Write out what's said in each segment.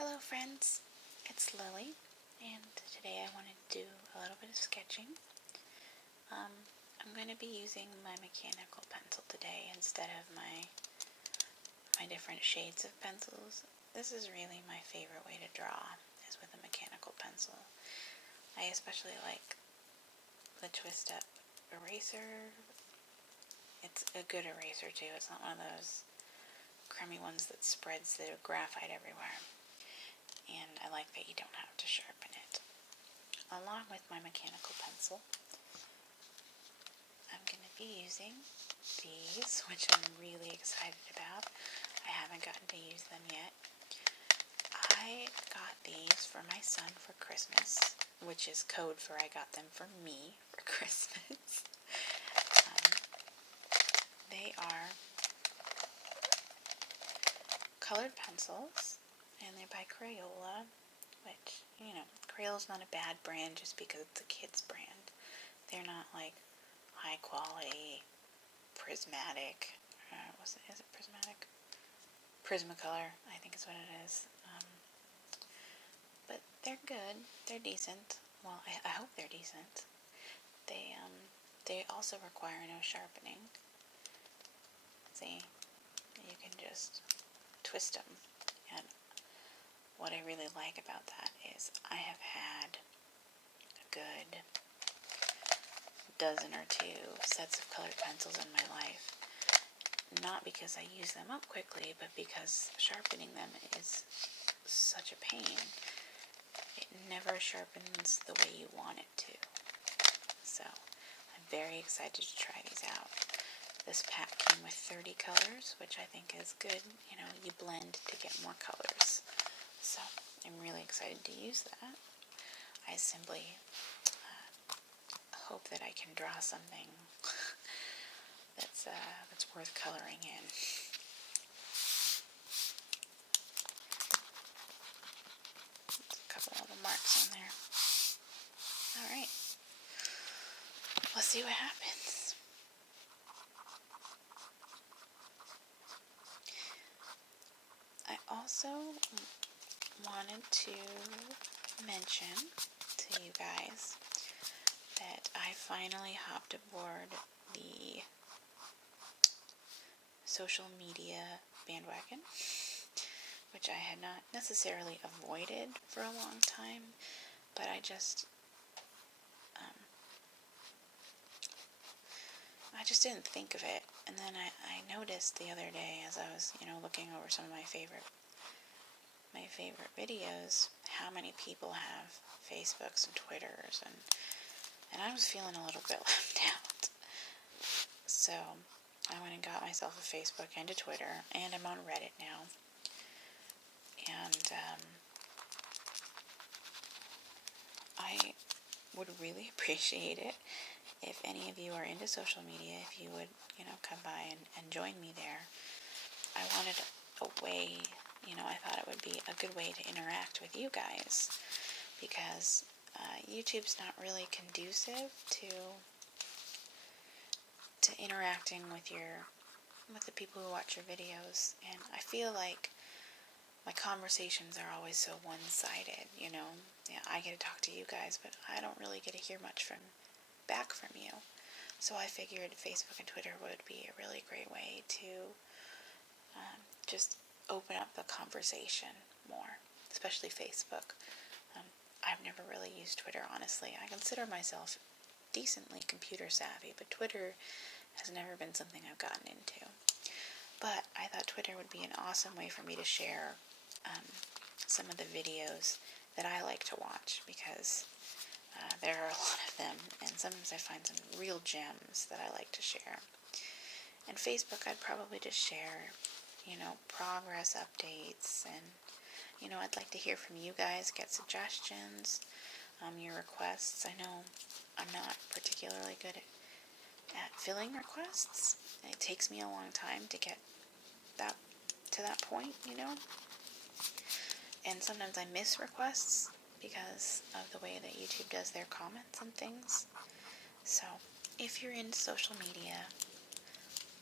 Hello friends, it's Lily, and today I wanted to do a little bit of sketching. I'm going to be using my mechanical pencil today instead of my different shades of pencils. This is really my favorite way to draw, is with a mechanical pencil. I especially like the twist up eraser. It's a good eraser too, it's not one of those crummy ones that spreads the graphite everywhere. And I like that you don't have to sharpen it. Along with my mechanical pencil, I'm going to be using these, which I'm really excited about. I haven't gotten to use them yet. I got these for my son for Christmas, which is code for I got them for me for Christmas. They are colored pencils, and they're by Crayola, which, Crayola's not a bad brand just because it's a kid's brand. They're not like high quality, prismatic, is it prismatic? Prismacolor, I think is what it is. But they're good, they're decent. Well, I hope they're decent. They also require no sharpening. See, you can just twist them, and what I really like about that is I have had a good dozen or two sets of colored pencils in my life. Not because I use them up quickly, but because sharpening them is such a pain. It never sharpens the way you want it to. So I'm very excited to try these out. This pack came with 30 colors, which I think is good. You blend to get more colors. So I'm really excited to use that. I simply hope that I can draw something that's worth coloring in. There's a couple little marks on there. Alright, let's see what happens. I also wanted to mention to you guys that I finally hopped aboard the social media bandwagon, which I had not necessarily avoided for a long time, but I just didn't think of it. And then I noticed the other day as I was, looking over some of my favorite videos, how many people have Facebooks and Twitters, and I was feeling a little bit left out. So I went and got myself a Facebook and a Twitter, and I'm on Reddit now. And I would really appreciate it if any of you are into social media, if you would, come by and join me there. I wanted a way, I thought it would be a good way to interact with you guys, because YouTube's not really conducive to interacting with the people who watch your videos, and I feel like my conversations are always so one-sided, Yeah, I get to talk to you guys, but I don't really get to hear much back from you. So I figured Facebook and Twitter would be a really great way to just open up the conversation more, especially Facebook. I've never really used Twitter, honestly. I consider myself decently computer savvy, but Twitter has never been something I've gotten into. But I thought Twitter would be an awesome way for me to share some of the videos that I like to watch, because there are a lot of them, and sometimes I find some real gems that I like to share. And Facebook, I'd probably just share, progress updates, and, I'd like to hear from you guys, get suggestions, your requests. I know I'm not particularly good at filling requests. It takes me a long time to get to that point, And sometimes I miss requests because of the way that YouTube does their comments and things. So, if you're into social media,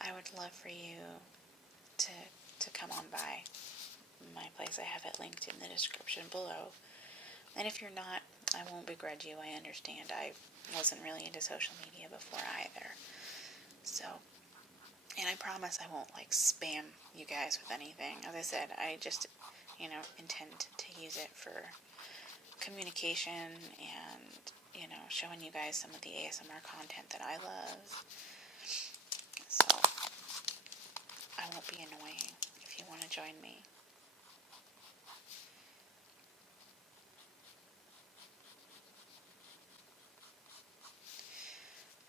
I would love for you to come on by my place. I have it linked in the description below. And if you're not, I won't begrudge you. I understand. I wasn't really into social media before either. So, and I promise I won't like spam you guys with anything. As I said, I just, intend to use it for communication and, showing you guys some of the ASMR content that I love. So, I won't be annoying if you want to join me.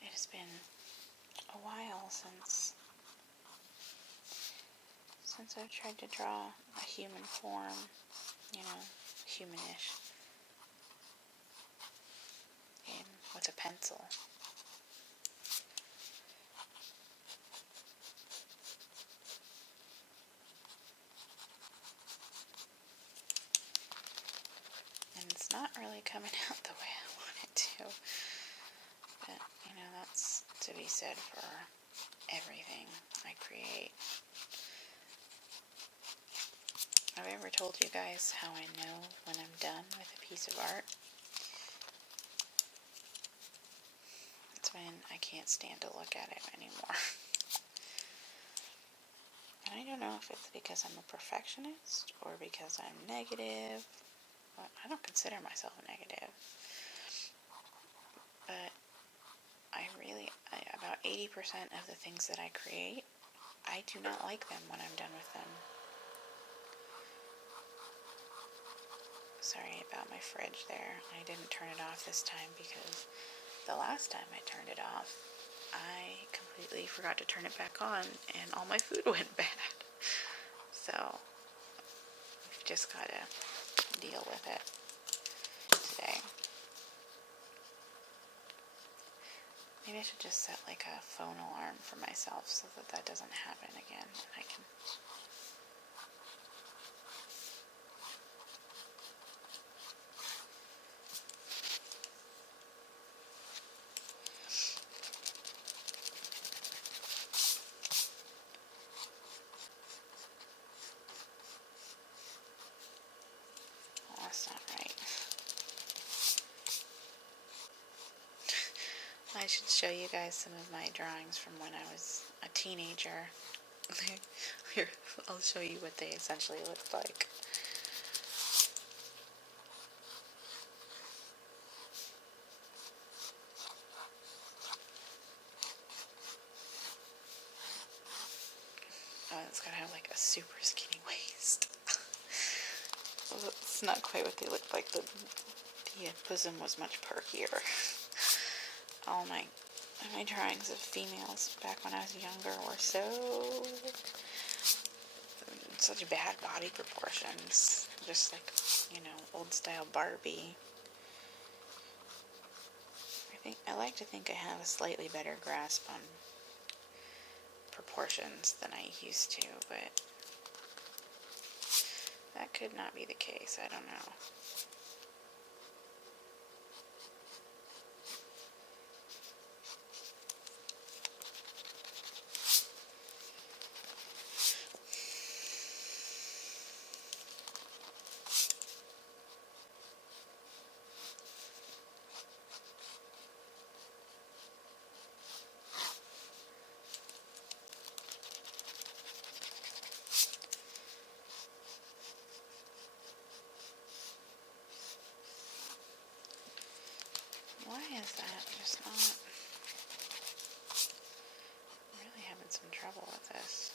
It has been a while since I've tried to draw a human form, humanish, with a pencil. And it's not really coming out the way I want it to. But, that's to be said for everything I create. Have I ever told you guys how I know when I'm done with a piece of art? It's when I can't stand to look at it anymore. And I don't know if it's because I'm a perfectionist or because I'm negative. Well, I don't consider myself negative. But about 80% of the things that I create, I do not like them when I'm done with them. Sorry about my fridge there. I didn't turn it off this time because the last time I turned it off, I completely forgot to turn it back on and all my food went bad. So, we've just gotta deal with it today. Maybe I should just set like a phone alarm for myself so that doesn't happen again. And I can that's not right. I should show you guys some of my drawings from when I was a teenager. Here, I'll show you what they essentially looked like. Oh, it's gotta have like a super skinny waist. Well, it's not quite what they looked like. The bosom was much perkier. All my drawings of females back when I was younger were such bad body proportions. Just like, old style Barbie. I like to think I have a slightly better grasp on proportions than I used to, but that could not be the case. I don't know. Why is that just not? I'm really having some trouble with this.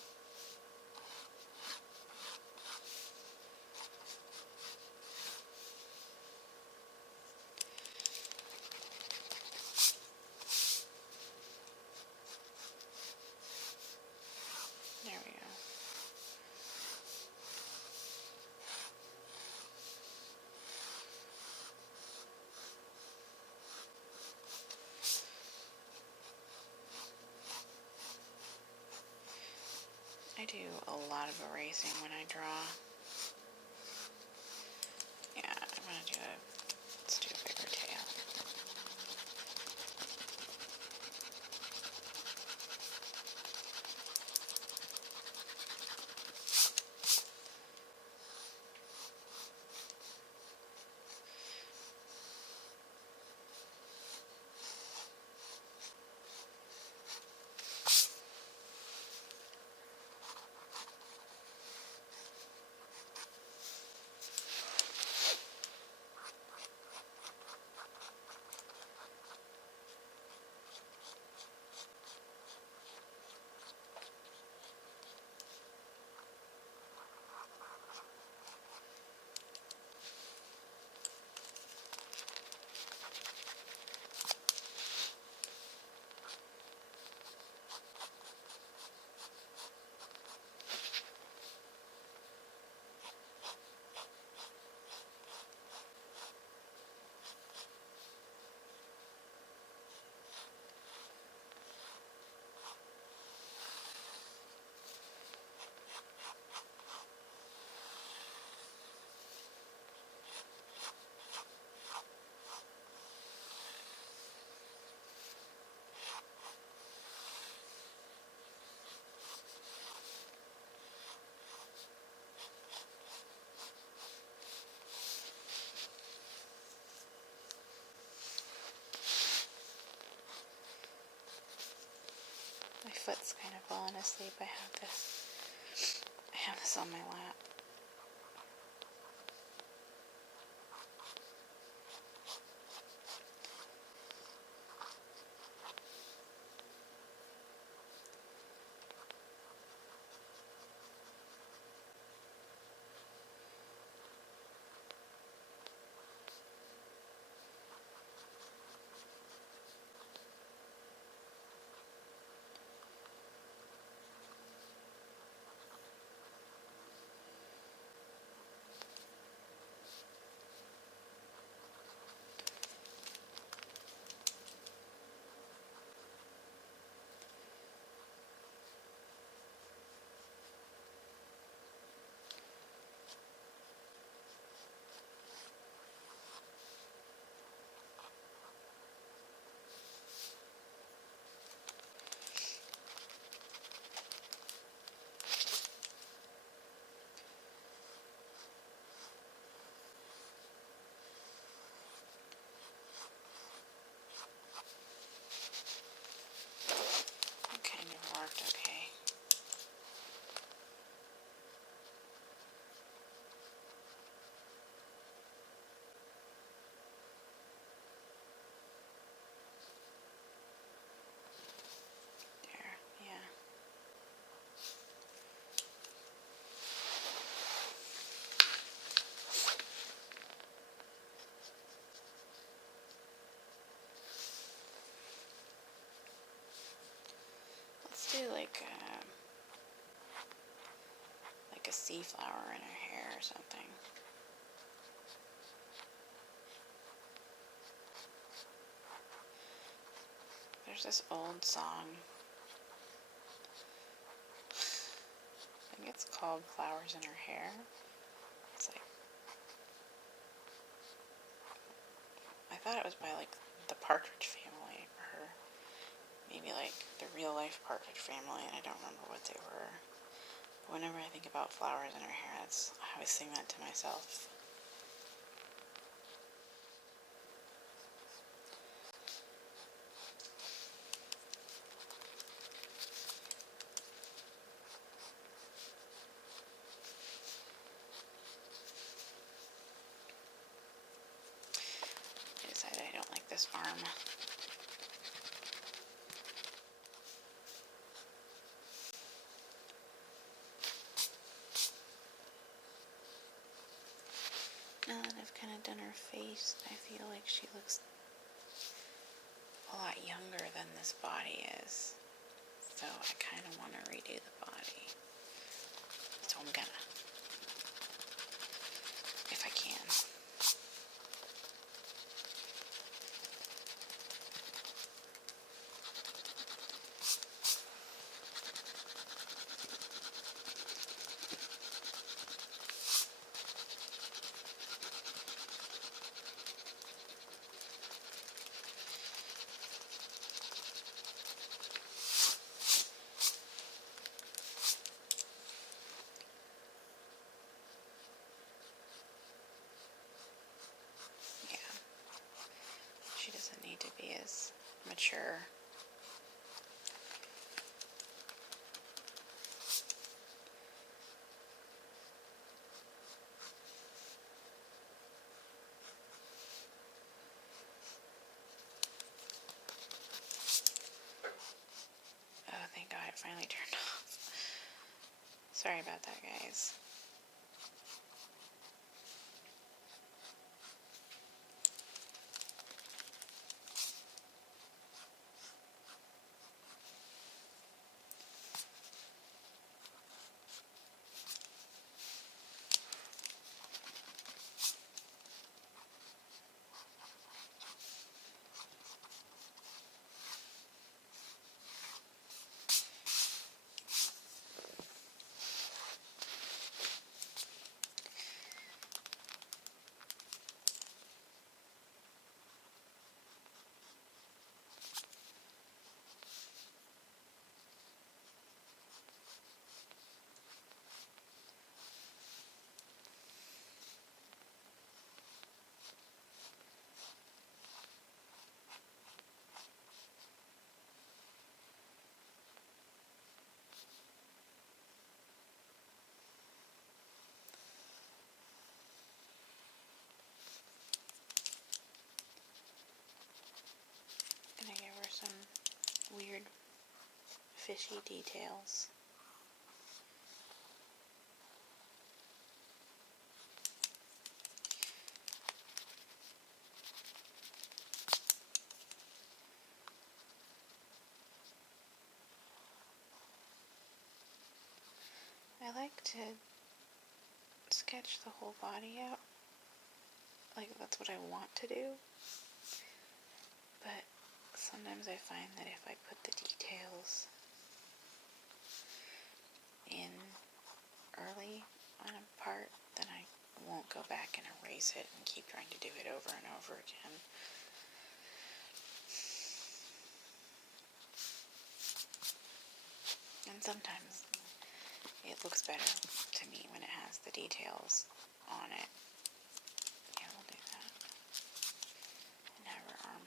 There we go. I do a lot of erasing when I draw. Yeah, let's do a bigger tail. foot's kind of falling asleep. I have this on my lap. Kind of worked okay. There, yeah. Let's do like a sea flower in her hair or something. There's this old song. I think it's called Flowers in Her Hair. It's like, I thought it was by like the Partridge Family, or maybe like the real life Partridge Family, and I don't remember what they were. Whenever I think about flowers in her hair, I always sing that to myself. I decided I don't like this arm. Now that I've kind of done her face, I feel like she looks a lot younger than this body is. So I kind of want to redo the body. So I'm gonna, if I can. She doesn't need to be as mature. Oh, thank God it finally turned off. Sorry about that, guys. fishy details. I like to sketch the whole body out, like that's what I want to do, but sometimes I find that if I put the details in early on a part, then I won't go back and erase it and keep trying to do it over and over again. And sometimes it looks better to me when it has the details on it. Yeah, we'll do that. And have her arm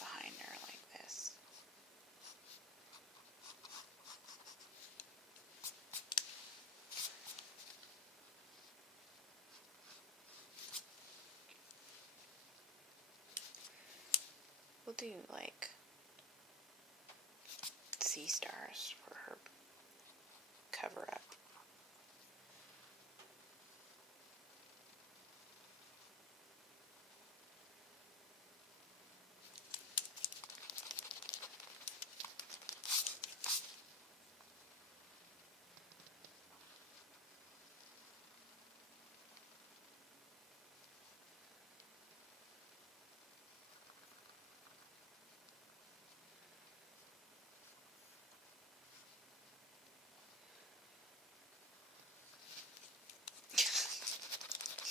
behind her like this. We'll do like sea stars for her cover up.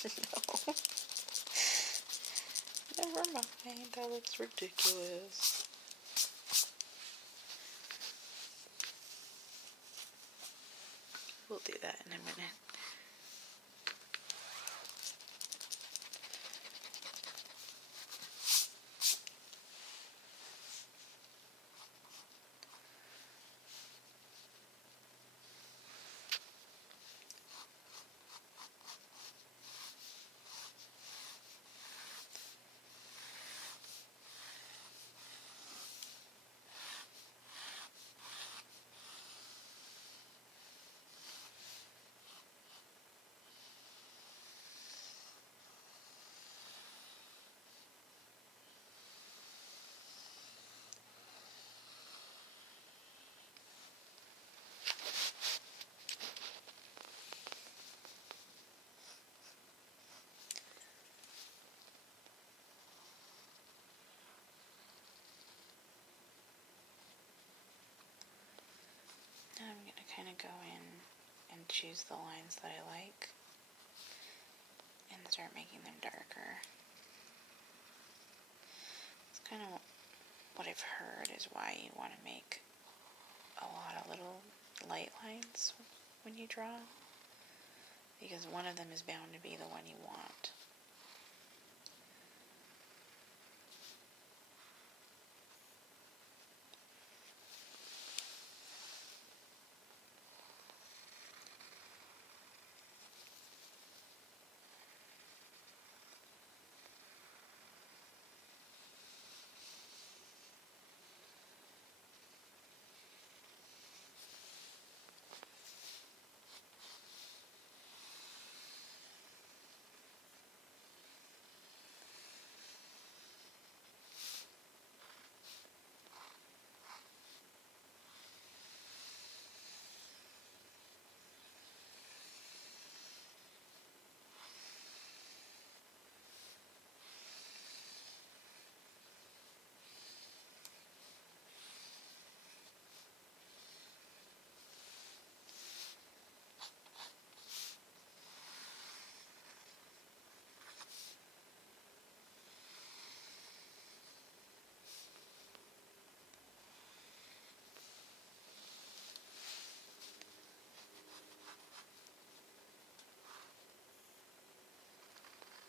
No. Never mind, that looks ridiculous. We'll do that in a minute. Now I'm going to kind of go in and choose the lines that I like and start making them darker. It's kind of what I've heard is why you want to make a lot of little light lines when you draw, because one of them is bound to be the one you want.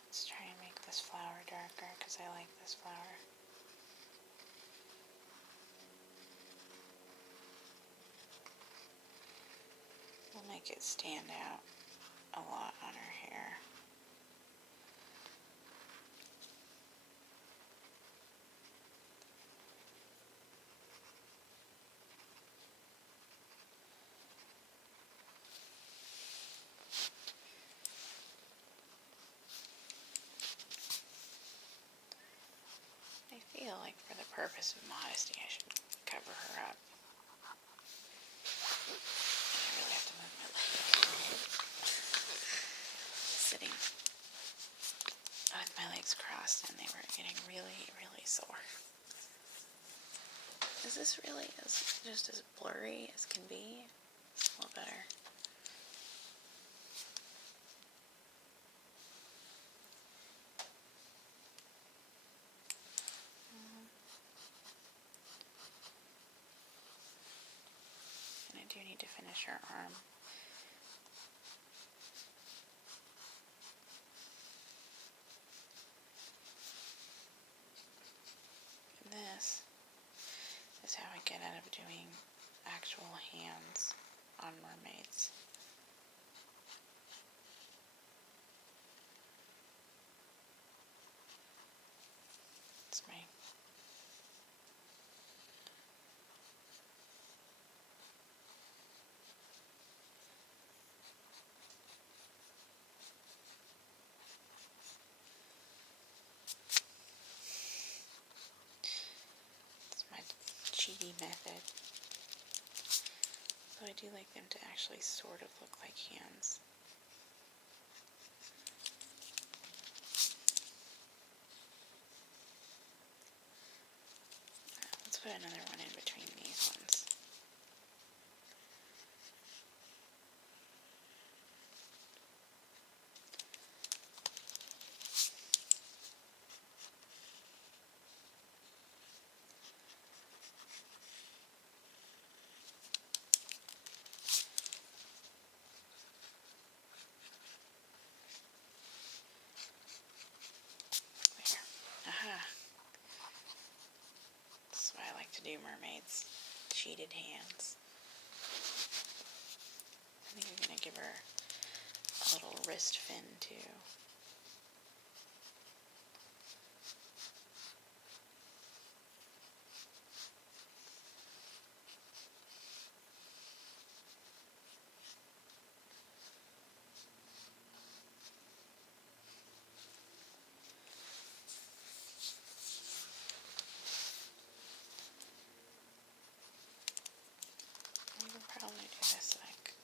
Let's try and make this flower darker because I like this flower. We'll make it stand out a lot on her hair. goddess of modesty. I should cover her up. I really have to move my legs. Sitting with my legs crossed, and they were getting really, really sore. Is this really just as blurry as can be? It's a little better. And I do need to finish her arm. And this is how I get out of doing actual hands on mermaids. It's me. It's my cheaty method. So I do like them to actually sort of look like hands. Let's put another one in between these ones. There. Aha. That's why I like to do mermaids. Cheated hands. I think we're going to give her a little wrist fin too. We will probably do this like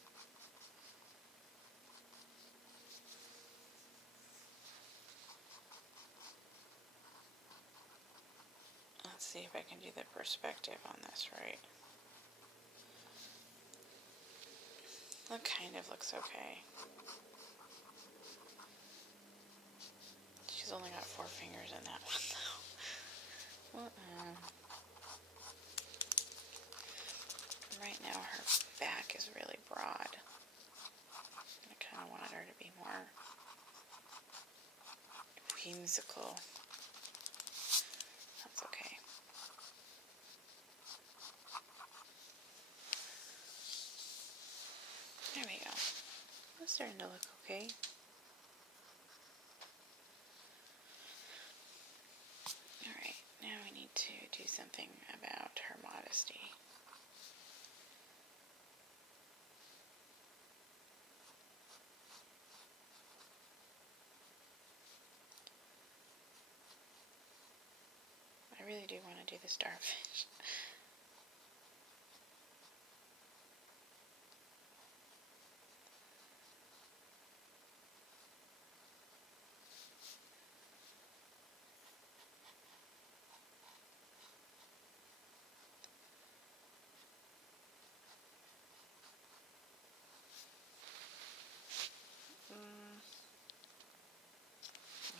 let's see if I can do the perspective on this right. That kind of looks okay. She's only got 4 fingers in that one though. Right now her back is really broad. I kind of wanted her to be more whimsical. That's okay. There we go. That's starting to look okay. Alright, now we need to do something about her modesty. I really do want to do the starfish.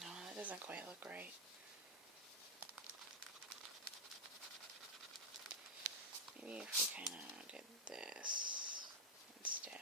No, that doesn't quite look right. Maybe if we kind of did this instead.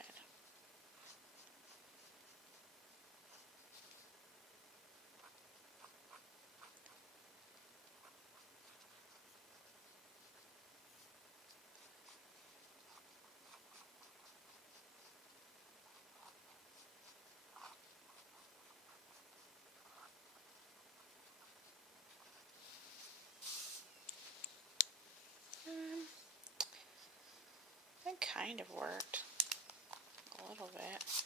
That kind of worked. A little bit.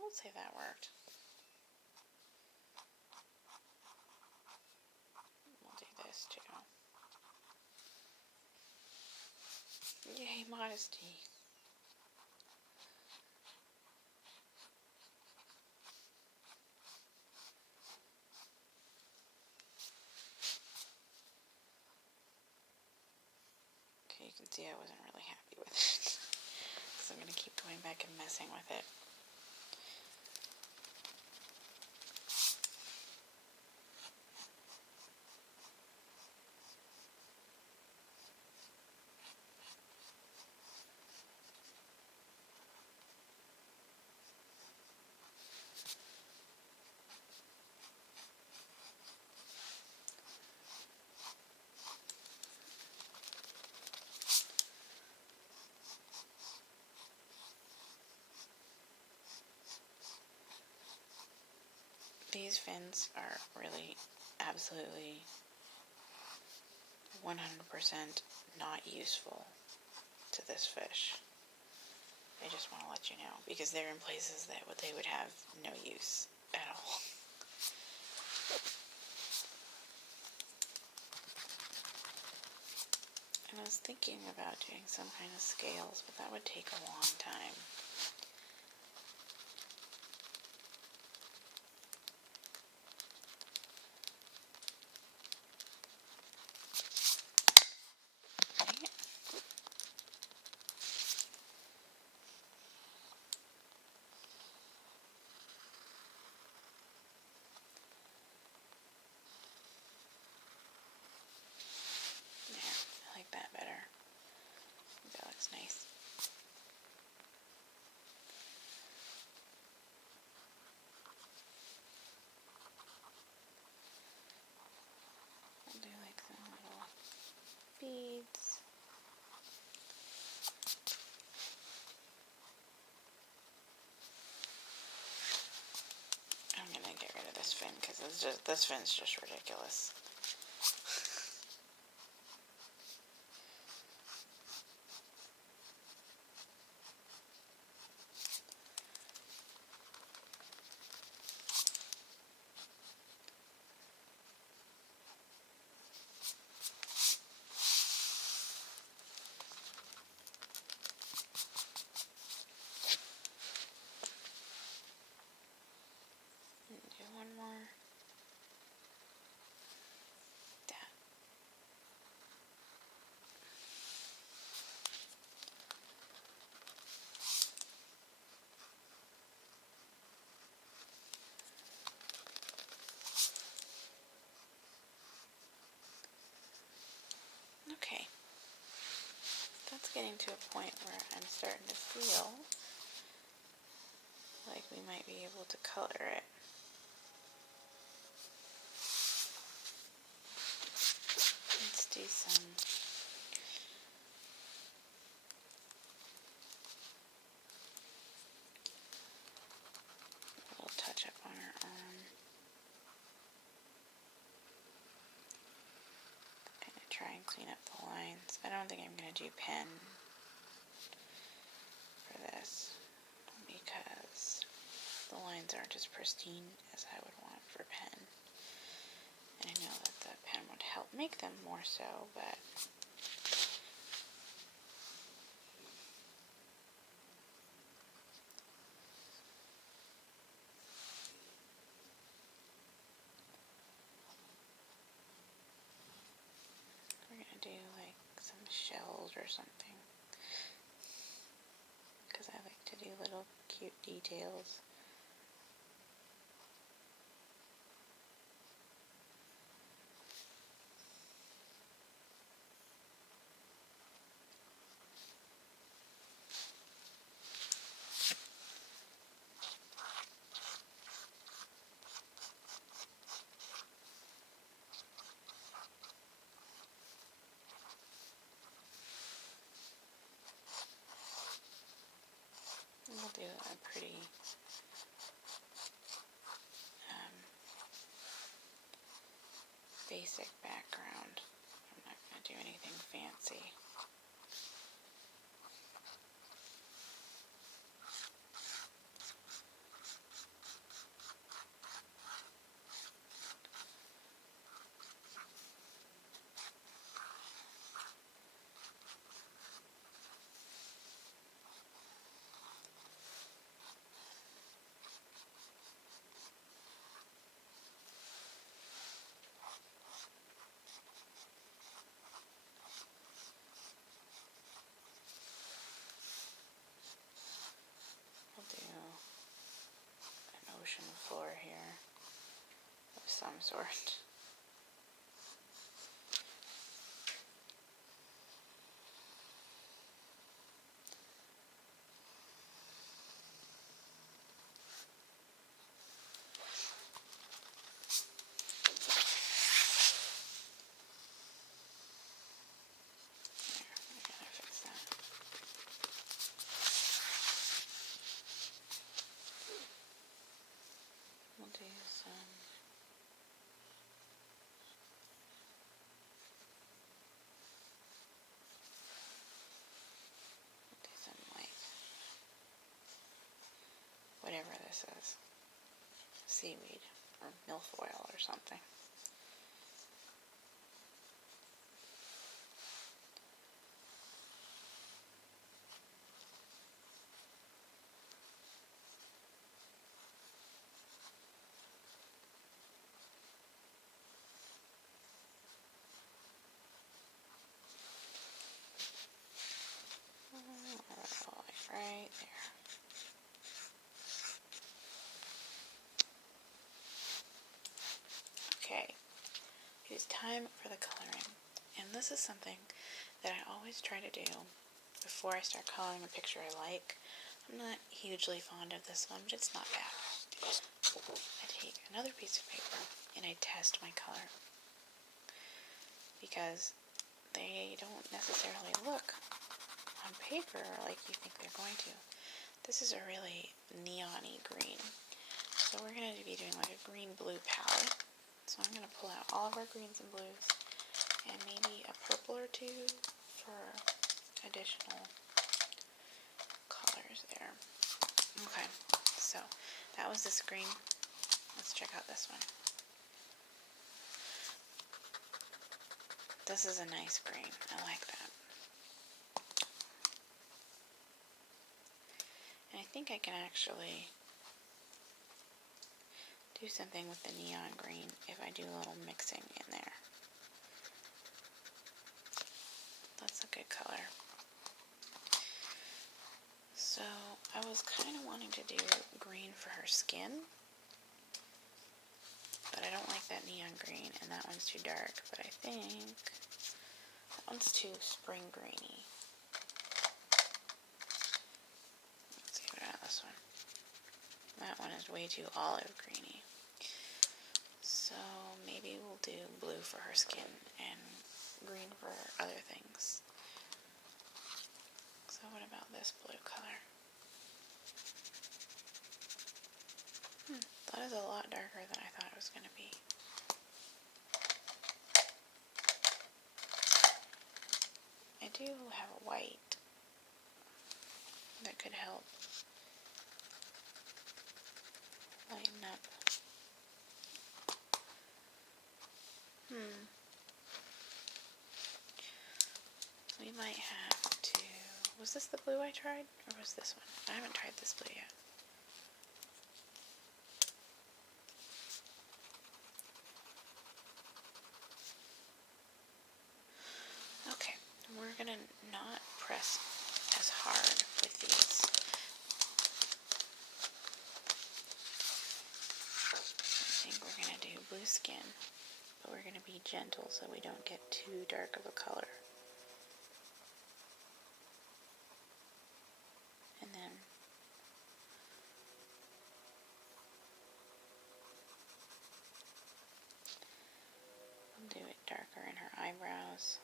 we'll say that worked. We'll do this too. Yay, modesty. Okay, you can see I wasn't really happy with it. So I'm going to keep going back and messing with it. These fins are really absolutely 100% not useful to this fish. I just want to let you know, because they're in places that they would have no use at all. And I was thinking about doing some kind of scales, but that would take a long time. I like that better. That looks nice. I'll do like some little beads. I'm gonna get rid of this fin because this fin's just ridiculous. Do one more. That. Okay. That's getting to a point where I'm starting to feel like we might be able to color it. Let's do some little touch up on her arm. Kind of try and clean up the lines. I don't think I'm going to do pen for this because the lines aren't as pristine as I would want for pen. And I know that the pen would help make them more so, but we're going to do like some shells or something, because I like to do little cute details. We'll do a pretty basic background. I'm not going to do anything fancy. some sort. We'll do some like whatever this is, seaweed or milfoil or something. Right there. Okay, it is time for the coloring. And this is something that I always try to do before I start coloring a picture I like. I'm not hugely fond of this one, but it's not bad. I take another piece of paper and I test my color, because they don't necessarily look on paper like you think they're going to. This is a really neon-y green. So we're going to be doing like a green-blue palette. So I'm going to pull out all of our greens and blues and maybe a purple or two for additional colors there. Okay, so that was this green. Let's check out this one. This is a nice green. I like that. And I think I can actually do something with the neon green if I do a little mixing in there. That's a good color. So I was kind of wanting to do green for her skin, but I don't like that neon green, and that one's too dark. But I think that one's too spring greeny. Let's see what about this one. That one is way too olive greeny. So maybe we'll do blue for her skin and green for other things. So what about this blue color? That is a lot darker than I thought it was going to be. I do have a white that could help lighten up. We might have to... Was this the blue I tried? Or was this one? I haven't tried this blue yet. Okay, we're going to not press as hard with these. I think we're going to do blue skin, but we're going to be gentle so we don't get too dark of a color. And then we'll do it darker in her eyebrows.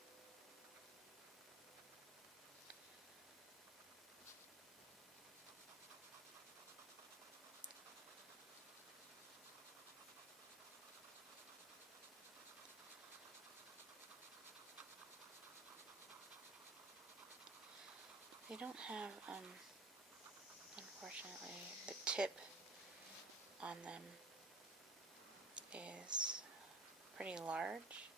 They don't have, unfortunately, the tip on them is pretty large,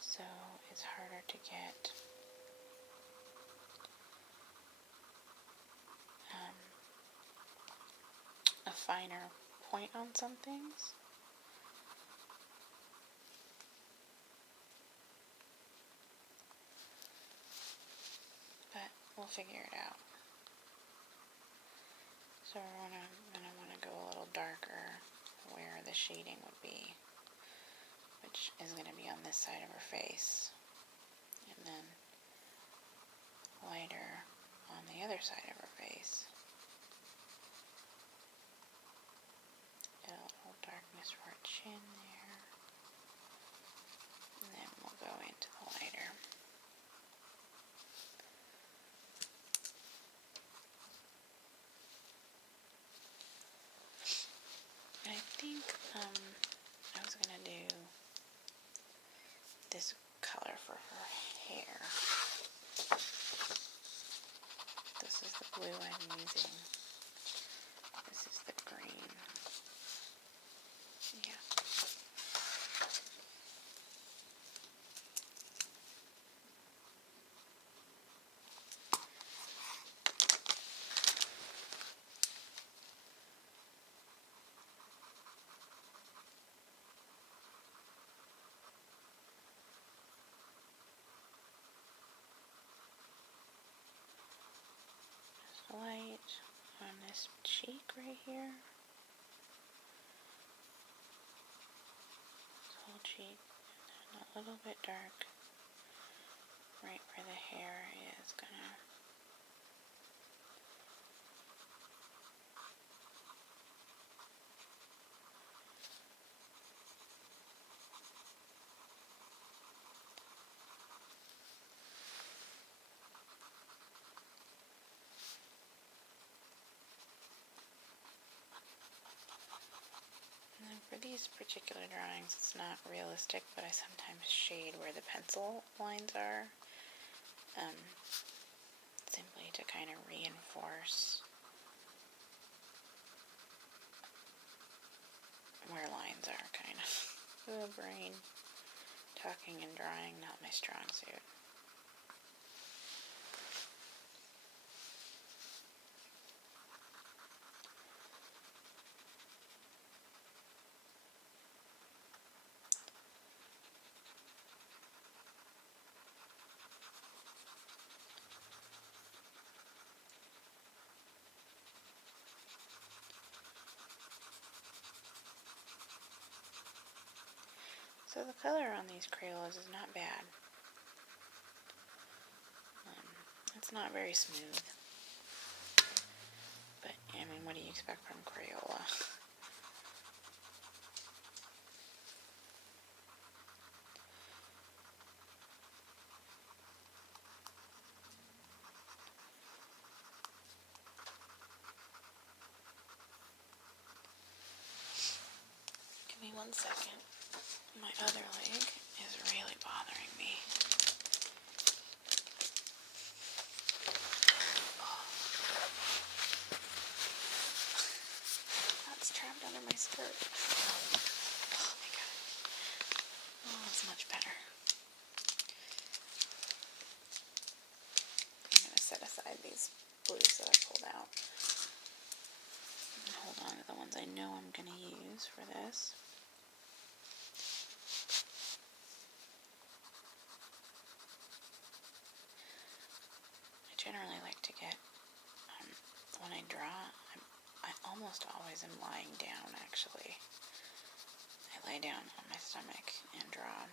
so it's harder to get a finer point on some things. But we'll figure it out. So we're gonna want to go a little darker where the shading would be. which is going to be on this side of her face, and then lighter on the other side of her face. Get a little darkness for her chin there, and then we'll go into the lighter. I think I was going to do this color for her hair. This is the blue I'm using. This is the green. Yeah. Light on this cheek right here. This whole cheek, and then a little bit dark right where the hair is gonna. And then for these particular drawings, it's not realistic, but I sometimes shade where the pencil lines are, simply to kind of reinforce where lines are, kind of. Oh, brain. Talking and drawing, not my strong suit. So the color on these Crayolas is not bad. It's not very smooth. But, I mean, what do you expect from Crayola? Give me 1 second. My other leg is really bothering me. Oh. That's trapped under my skirt. Oh my god. Oh, that's much better. I'm going to set aside these blues that I pulled out. And hold on to the ones I know I'm going to use for this. I generally like to get, when I draw, I almost always am lying down, actually. I lay down on my stomach and draw.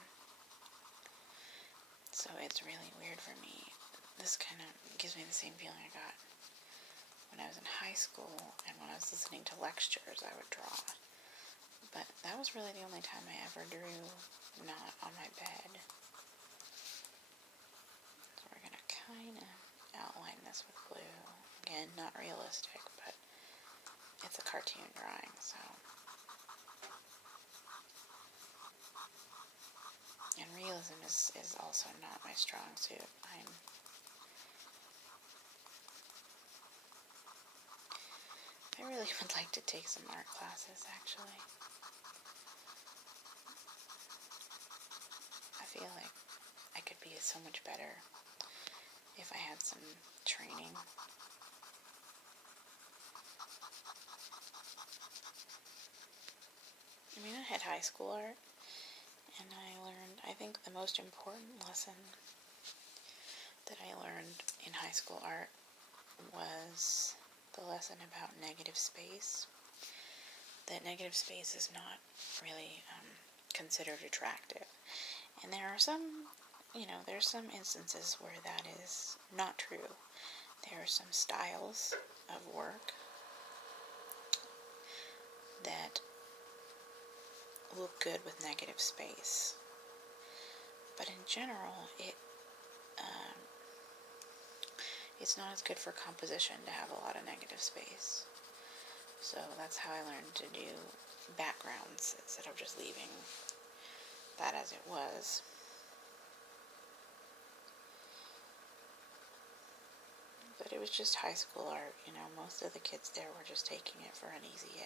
So it's really weird for me. This kind of gives me the same feeling I got when I was in high school, and when I was listening to lectures, I would draw. But that was really the only time I ever drew not on my bed. So we're going to kind of outline this with blue. Again, not realistic, but it's a cartoon drawing, so. And realism is also not my strong suit. I really would like to take some art classes, actually. I feel like I could be so much better if I had some training. I mean, I had high school art, and I learned, I think the most important lesson that I learned in high school art was the lesson about negative space. That negative space is not really considered attractive. And there are some, there's some instances where that is not true. There are some styles of work that look good with negative space. But in general, it's not as good for composition to have a lot of negative space. So that's how I learned to do backgrounds instead of just leaving that as it was. But it was just high school art, most of the kids there were just taking it for an easy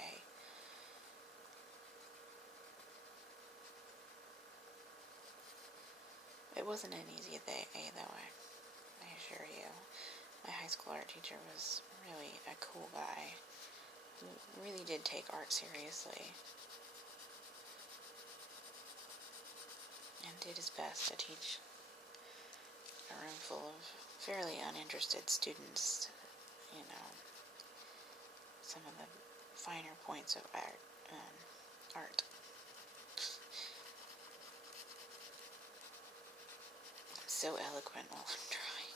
A. It wasn't an easy A though, I assure you. My high school art teacher was really a cool guy who really did take art seriously and did his best to teach a room full of fairly uninterested students, some of the finer points of art. I'm so eloquent while I'm drawing.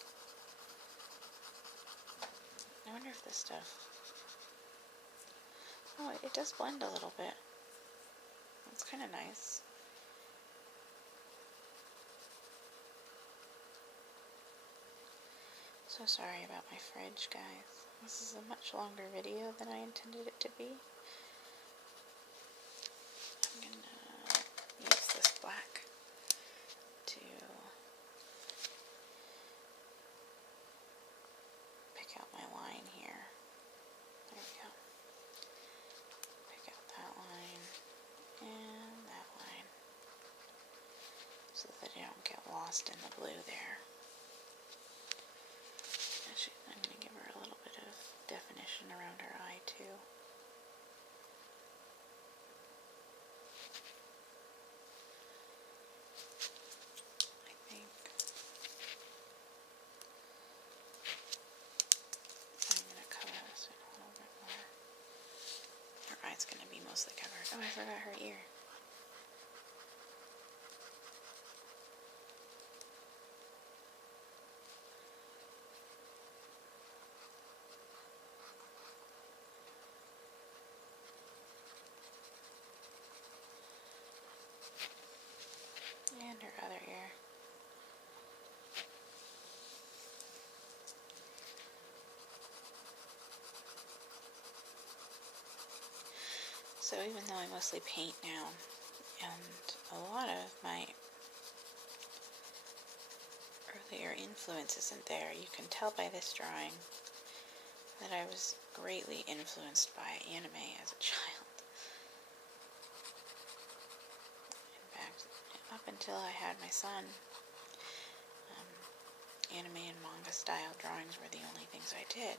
I wonder if this stuff... Oh, it does blend a little bit. That's kind of nice. So sorry about my fridge, guys. This is a much longer video than I intended it to be. I'm gonna use this black to pick out my line here. There we go. Pick out that line and that line so that I don't get lost in the blue there. Actually, I'm going to give her a little bit of definition around her eye too. I think I'm going to color this in a little bit more. Her eye's going to be mostly covered. Oh, I forgot her ear. And her other ear. So even though I mostly paint now, and a lot of my earlier influence isn't there, you can tell by this drawing that I was greatly influenced by anime as a child. In fact, up until I had my son, anime and manga style drawings were the only things I did.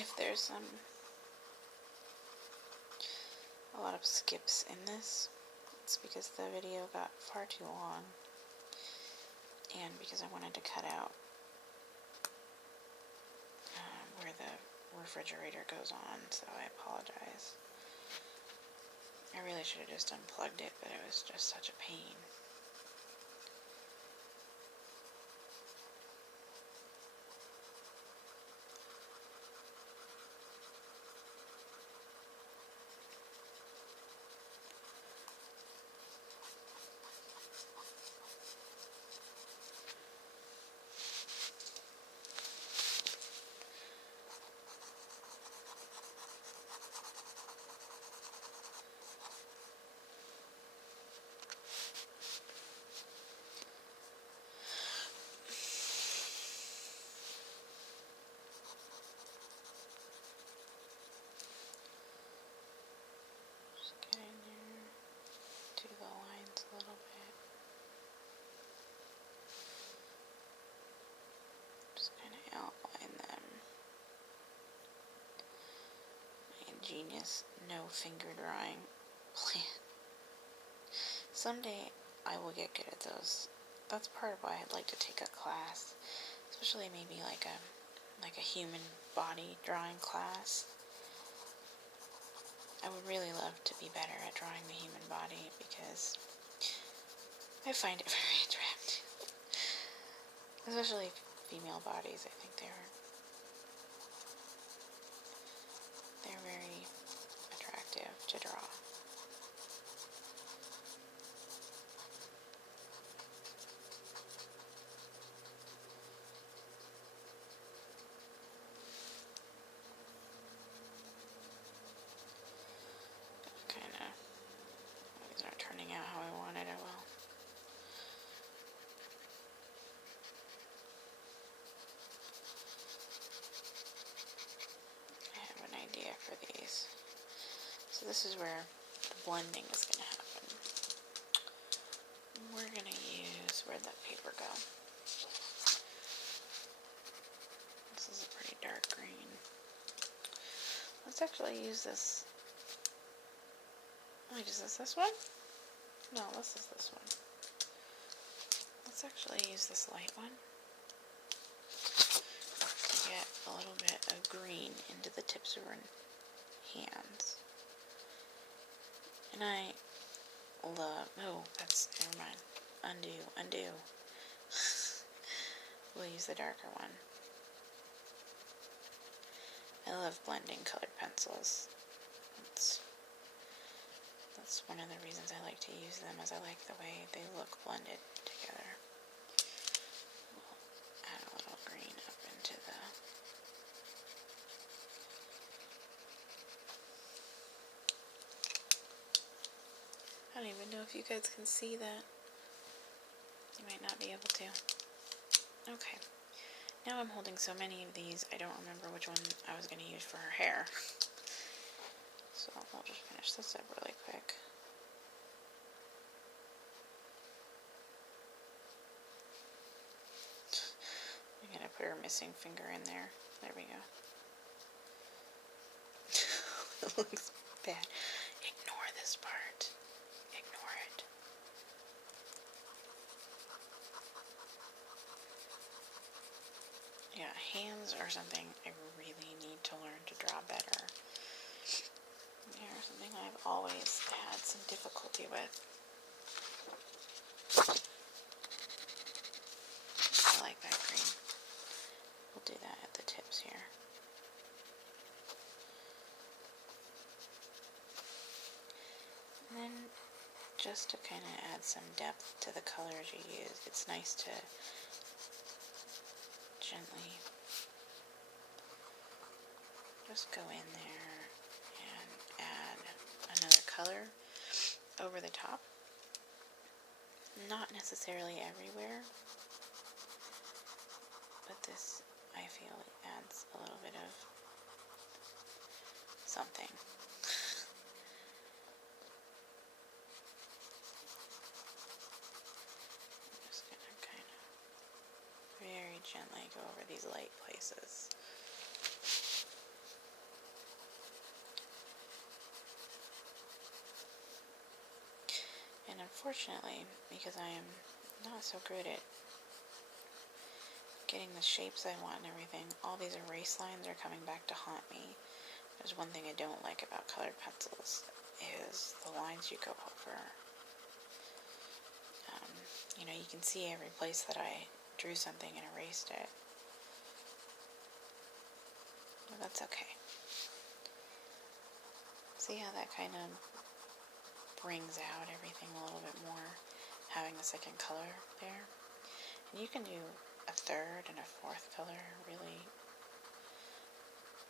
If there's a lot of skips in this, it's because the video got far too long, and because I wanted to cut out where the refrigerator goes on, so I apologize. I really should have just unplugged it, but it was just such a pain. genius no finger drawing plan. Someday I will get good at those. That's part of why I'd like to take a class, especially maybe like a human body drawing class. I would really love to be better at drawing the human body because I find it very attractive. Especially female bodies. I think they're very attractive to draw. These aren't turning out how I wanted. Oh well. I have an idea for these. So this is where the blending is going to happen. We're going to use, where'd that paper go? This is a pretty dark green. Let's actually use this. Wait, is this one? No, this is this one. Let's actually use this light one to get a little bit of green into the tips of our hands. And I love, oh, that's, never mind. Undo. We'll use the darker one. I love blending colored pencils. That's one of the reasons I like to use them, is I like the way they look blended together. We'll add a little green up into the... I don't even know if you guys can see that. You might not be able to. Okay. Now I'm holding so many of these, I don't remember which one I was going to use for her hair. So we'll just finish this up really quick. I'm going to put her missing finger in there. There we go. It looks bad. Ignore this part. Ignore it. Yeah, hands are something I really need to learn to draw better. They're something I've always had some difficulty with. I like that green. We'll do that at the tips here. And then just to kind of add some depth to the colors you use, it's nice to gently just go in there and add another color over the top. Not necessarily everywhere, but this, I feel, adds a little bit of something. I'm just going to kind of very gently go over these light places. And unfortunately, because I am not so good at getting the shapes I want and everything, all these erase lines are coming back to haunt me. There's one thing I don't like about colored pencils, is the lines you go over. You know, you can see every place that I drew something and erased it. But that's okay. See how that kind of brings out everything a little bit more, having the second color there? And you can do a third and a fourth color. Really,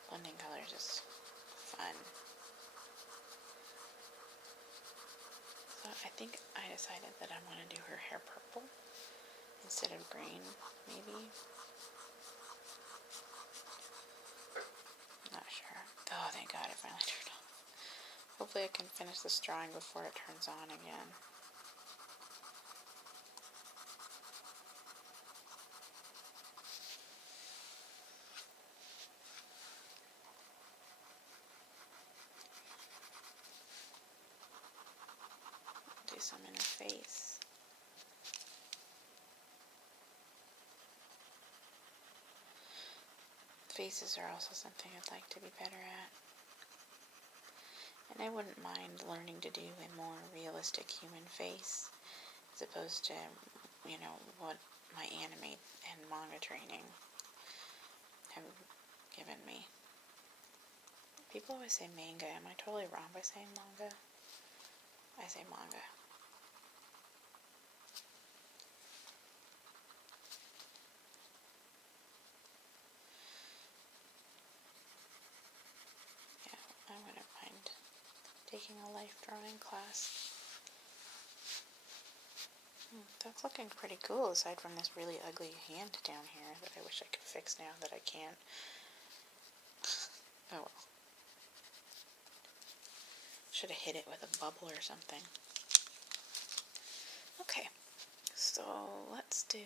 blending colors is fun. So I think I decided that I want to do her hair purple instead of green, maybe. Not sure. Oh, thank God it finally turned on. Hopefully I can finish this drawing before it turns on again. some in her face. Faces are also something I'd like to be better at. And I wouldn't mind learning to do a more realistic human face as opposed to, what my anime and manga training have given me. People always say manga. Am I totally wrong by saying manga? I say manga. Yeah, I wouldn't mind taking a life drawing class. That's looking pretty cool, aside from this really ugly hand down here that I wish I could fix now that I can't. Oh well. Should have hit it with a bubble or something. Okay, so let's do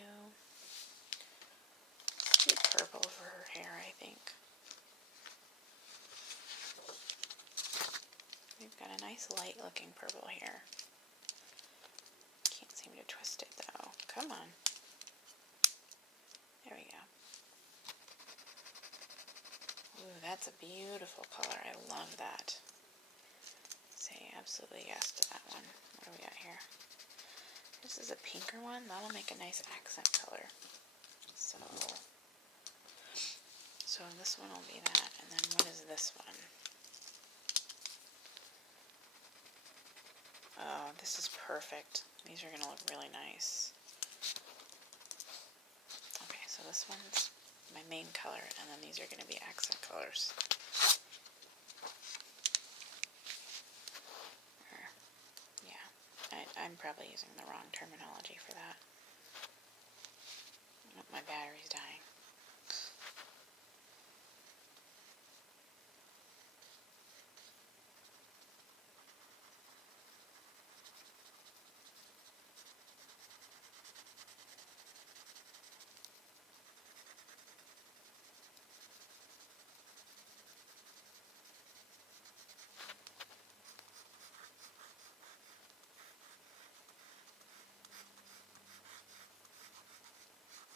purple for her hair, I think. We've got a nice light looking purple hair. Can't seem to twist it though. Come on. There we go. Ooh, that's a beautiful color. I love that. Say absolutely yes to that one. What do we got here? This is a pinker one. That'll make a nice accent color. So this one will be that. And then what is this one? Oh, this is perfect. These are going to look really nice. Okay, so this one's my main color, and then these are going to be accent colors. I'm probably using the wrong terminology for that. Oh, my battery's dying.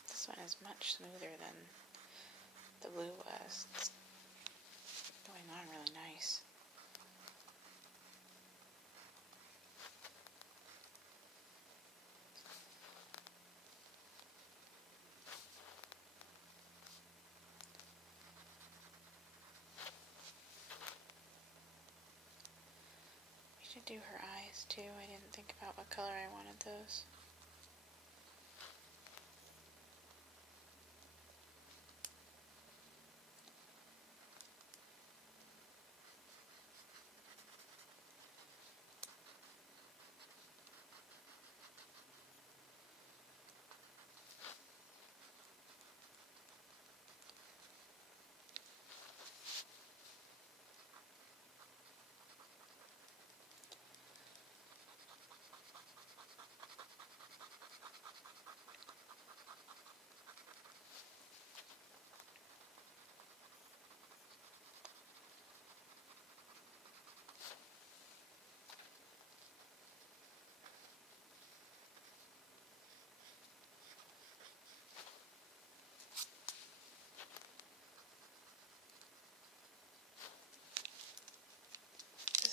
This one is much smoother than the blue was. It's going on really nice. We should do her eyes too. I didn't think about what color I wanted those.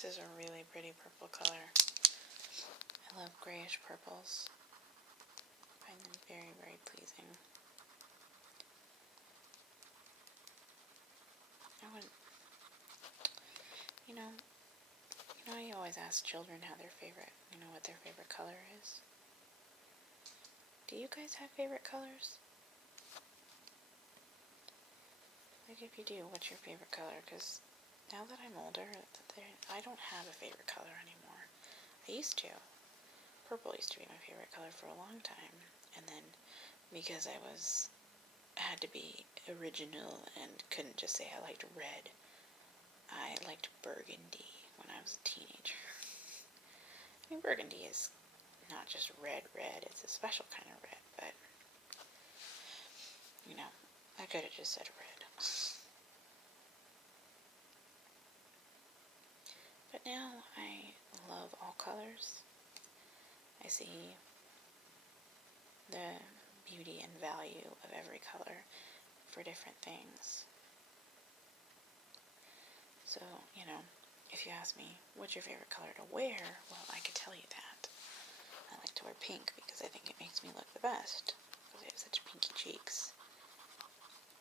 This is a really pretty purple color. I love grayish purples. I find them very, very pleasing. I wouldn't, you always ask children how what their favorite color is. Do you guys have favorite colors? Like, if you do, what's your favorite color? Because now that I'm older, I don't have a favorite color anymore. I used to. Purple used to be my favorite color for a long time. And then, because I had to be original and couldn't just say I liked red, I liked burgundy when I was a teenager. I mean, burgundy is not just red, it's a special kind of red, but, I could have just said red. But now I love all colors. I see the beauty and value of every color for different things. So, if you ask me, what's your favorite color to wear? Well, I could tell you that. I like to wear pink because I think it makes me look the best, because I have such pinky cheeks.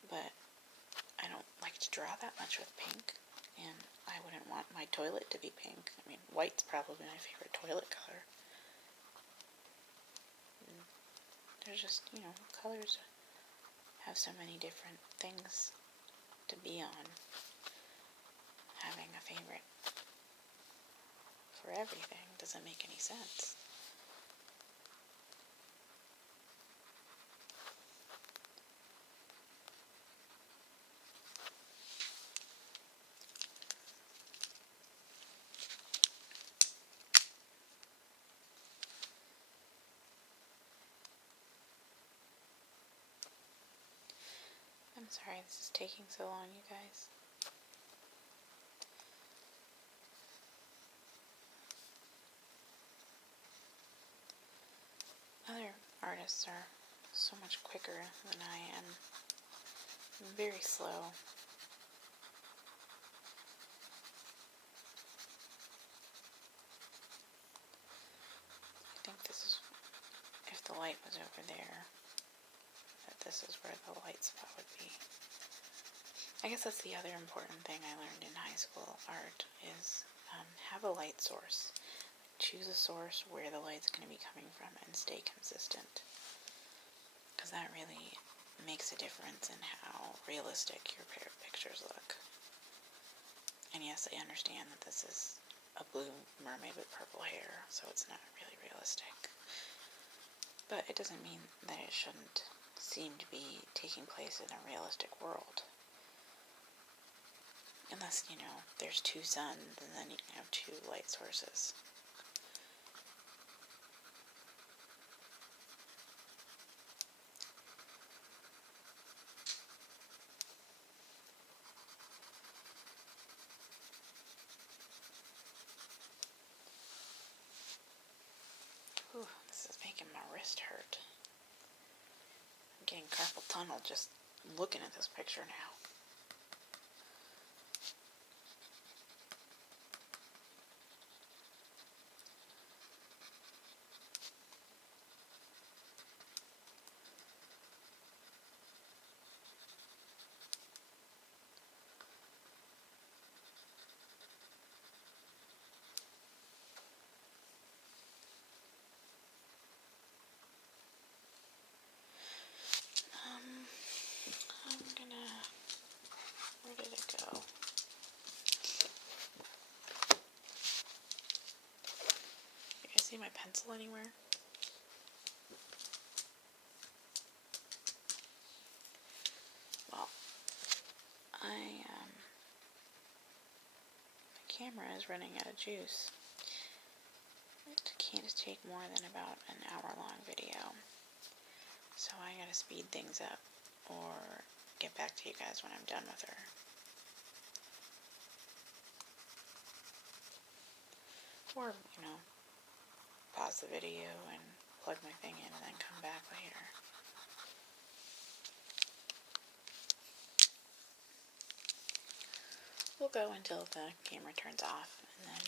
But I don't like to draw that much with pink, and I wouldn't want my toilet to be pink. I mean, white's probably my favorite toilet color. And there's just, colors have so many different things to be on. Having a favorite for everything doesn't make any sense. I'm sorry this is taking so long, you guys. Other artists are so much quicker than I am. I'm very slow. I think this is, if the light was over there, that this is where the light spot would be. I guess that's the other important thing I learned in high school art is have a light source. Choose a source where the light's going to be coming from and stay consistent. Because that really makes a difference in how realistic your pictures look. And yes, I understand that this is a blue mermaid with purple hair, so it's not really realistic. But it doesn't mean that it shouldn't seem to be taking place in a realistic world. Unless, there's two suns and then you can have two light sources. Ooh, this is making my wrist hurt. I'm getting carpal tunnel just looking at this picture now. Where did it go? You guys see my pencil anywhere? Well, my camera is running out of juice. It can't take more than about an hour-long video. So I gotta speed things up or get back to you guys when I'm done with her. Or, pause the video and plug my thing in and then come back later. We'll go until the camera turns off, and then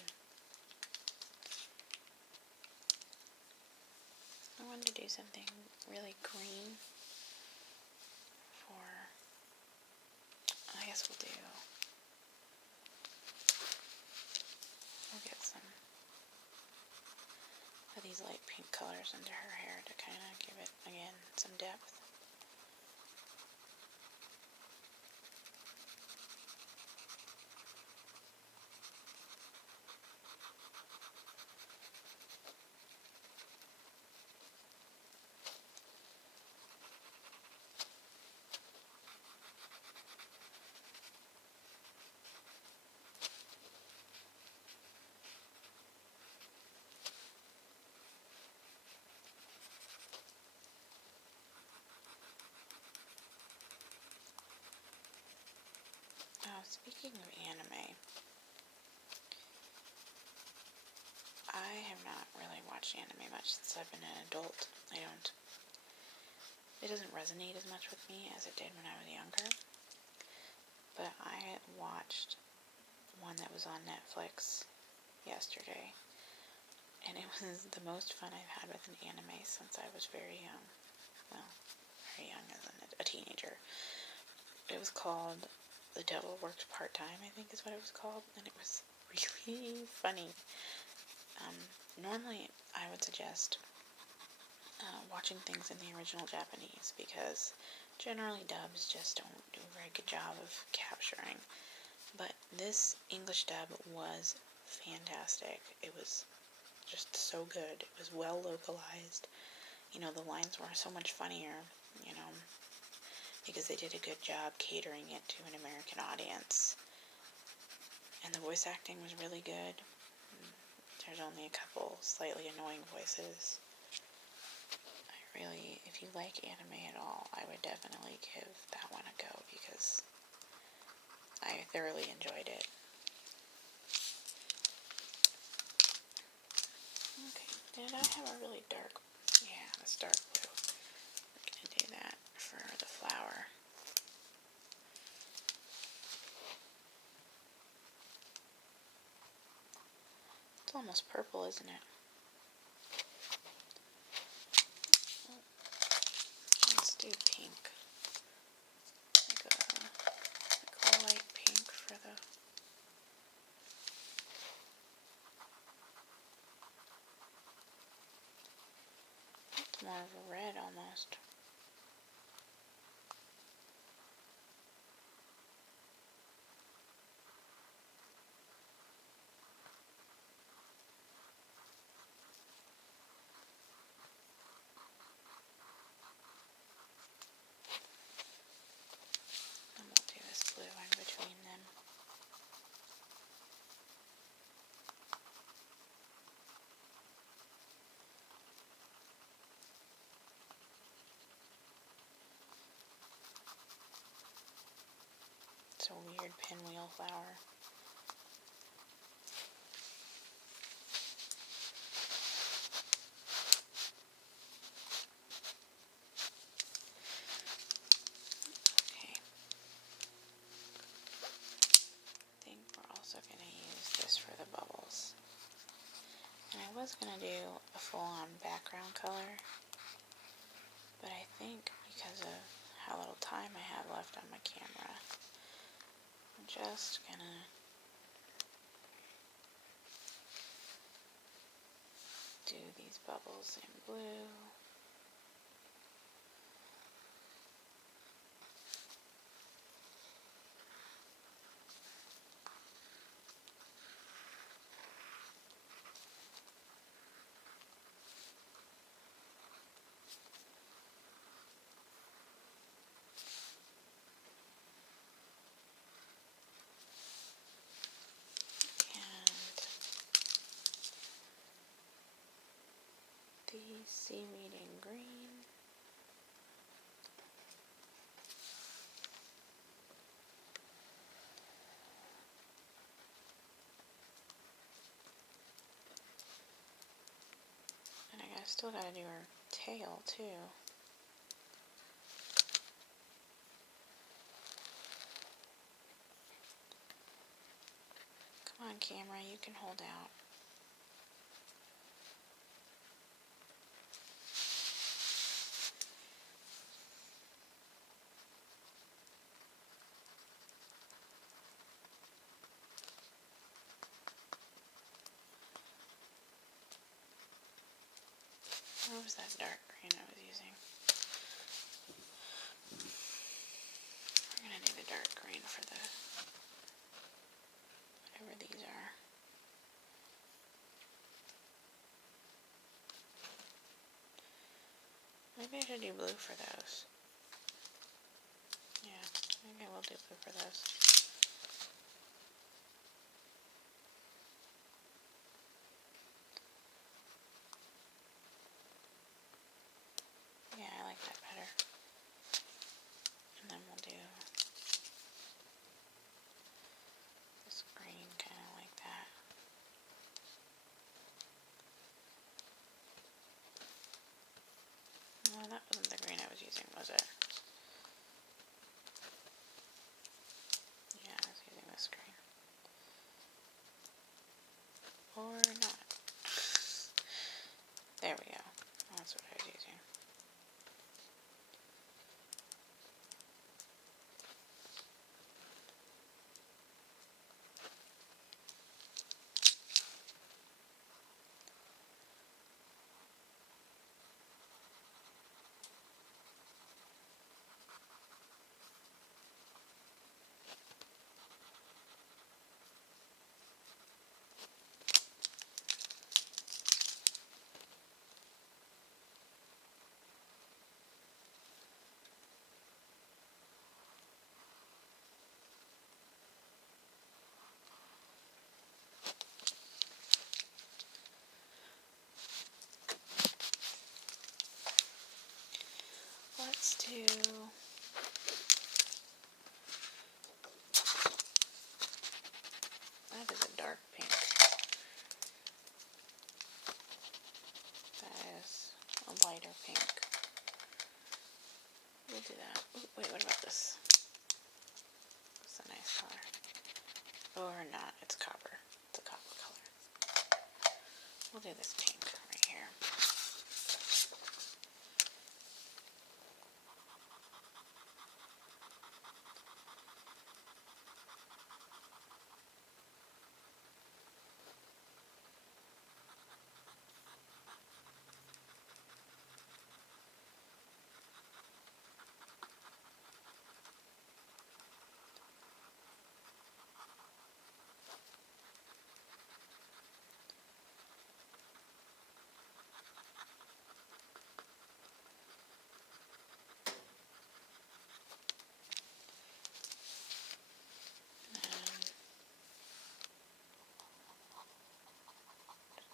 I wanted to do something really green for, I guess we'll get some of these light pink colors into her hair to kind of give it, again, some depth. Speaking of anime, I have not really watch anime much since I've been an adult. It doesn't resonate as much with me as it did when I was younger. But I watched one that was on Netflix yesterday, and it was the most fun I've had with an anime since I was very young. Well, very young as a teenager. It was called The Devil Worked Part-Time, I think is what it was called, and it was really funny. Normally, I would suggest watching things in the original Japanese, because generally dubs just don't do a very good job of capturing. But this English dub was fantastic. It was just so good. It was well localized. The lines were so much funnier, because they did a good job catering it to an American audience. And the voice acting was really good. There's only a couple slightly annoying voices. If you like anime at all, I would definitely give that one a go, because I thoroughly enjoyed it. Okay, did I have a really dark, yeah, this dark blue. I'm going to do that for the flower. It's almost purple, isn't it? Let's do pink. Like a light pink for the... It's more of a red almost. And we'll do this blue in between them. It's a weird pinwheel flower. Okay. I think we're also going to use this for the bubbles. And I was going to do a full-on background color, but I think because of how little time I have left on my camera, I'm just going to do these bubbles in blue. And the seaweed in green. And I still gotta do her tail too. Come on, camera, you can hold out. What was that dark green I was using? We're gonna do the dark green for the whatever these are. Maybe I should do blue for those. Yeah, maybe I will do blue for those. Yeah, I like that better. And then we'll do this green kind of like that. do that is a dark pink. That is a lighter pink. We'll do that. Ooh, wait, what about this? It's a nice color. Or not, it's copper. It's a copper color. We'll do this pink right here.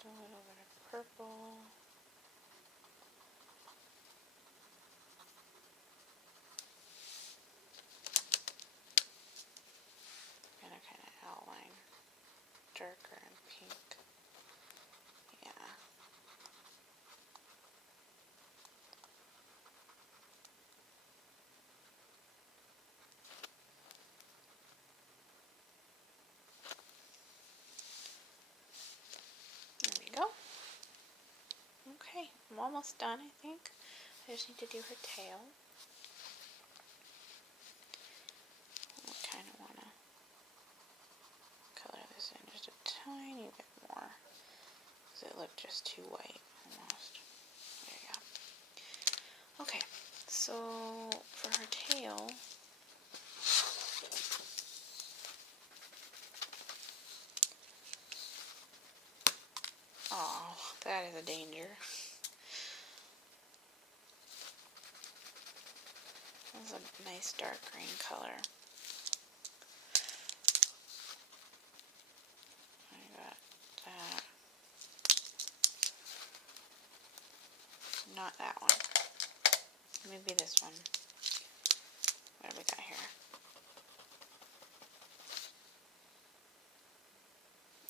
A little bit of purple. And a kind of outline darker and pink. Yeah. There we go. Okay, I'm almost done, I think. I just need to do her tail. I kind of want to color this in just a tiny bit more because it looked just too white almost. There you go. Okay, so for her tail, oh, that is a danger. That's a nice dark green color. I got that. Not that one. Maybe this one. What have we got here?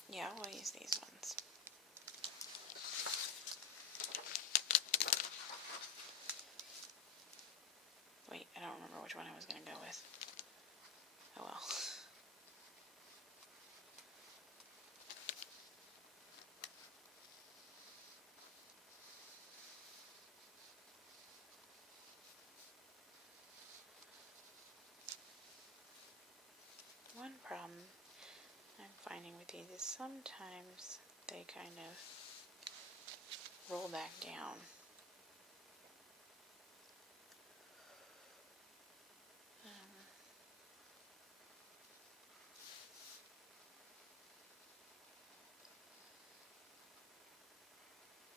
Yeah, we'll use these ones. Wait, I don't remember which one I was going to go with. Oh well. One problem I'm finding with these is sometimes they kind of roll back down.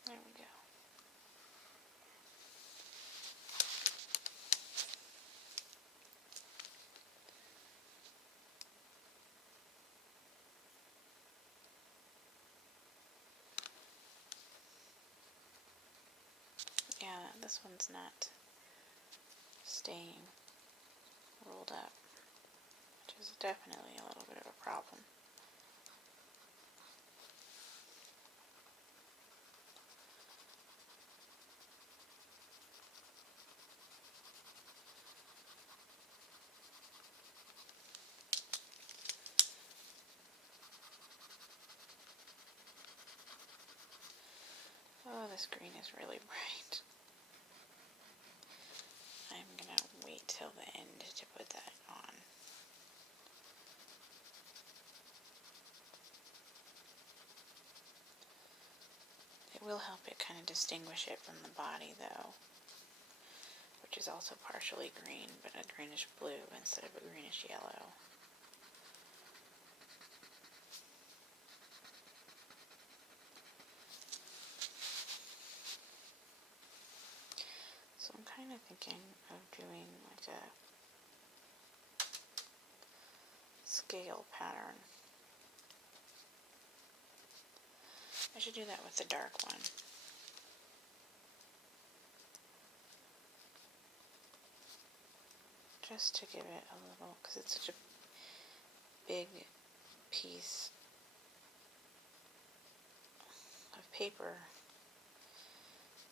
There we go. Yeah, this one's not staying rolled up, which is definitely a little bit of a problem. Oh, this green is really bright. I'm gonna wait till the end to put that on. It will help it kind of distinguish it from the body though, which is also partially green, but a greenish blue instead of a greenish yellow. So I'm kind of thinking of doing like a scale pattern. I should do that with the dark one. just to give it a little, because it's such a big piece of paper